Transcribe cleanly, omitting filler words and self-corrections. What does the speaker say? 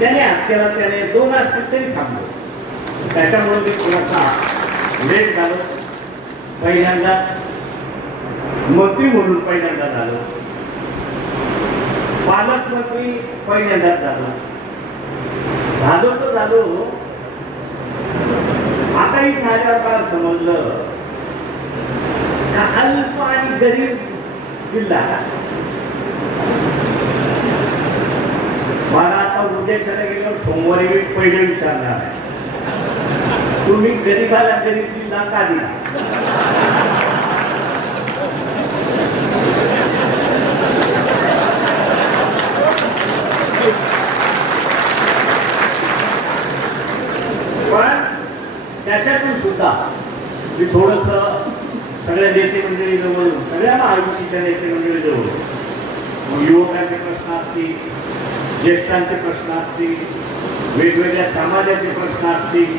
त्याने हत्याला त्याने 2 असतील तरी थांबलो. त्याच्यामुळे मी थोडासा लेट झालो. पहिल्यांदाच मंत्री म्हणून पहिल्यांदा झालो, पालकमंत्री पहिल्यांदाच झालो. झालो तर झालो. आताही झाल्यावर मला समजलं अल्प आणि गरीब जिल्हा मला आता उद्याच्याला गेल्यावर सोमवारी पहिले विचारणार आहे, तुम्ही गरीबाला गरीब जिल्हा का दिला? पण त्याच्यातून सुद्धा मी थोडस सगळ्या नेते मंडळीजवळ, सगळ्या महायुतीच्या नेते मंडळीजवळ युवकांचे प्रश्न असतील, ज्येष्ठांचे प्रश्न असतील, वेगवेगळ्या समाजाचे प्रश्न असतील,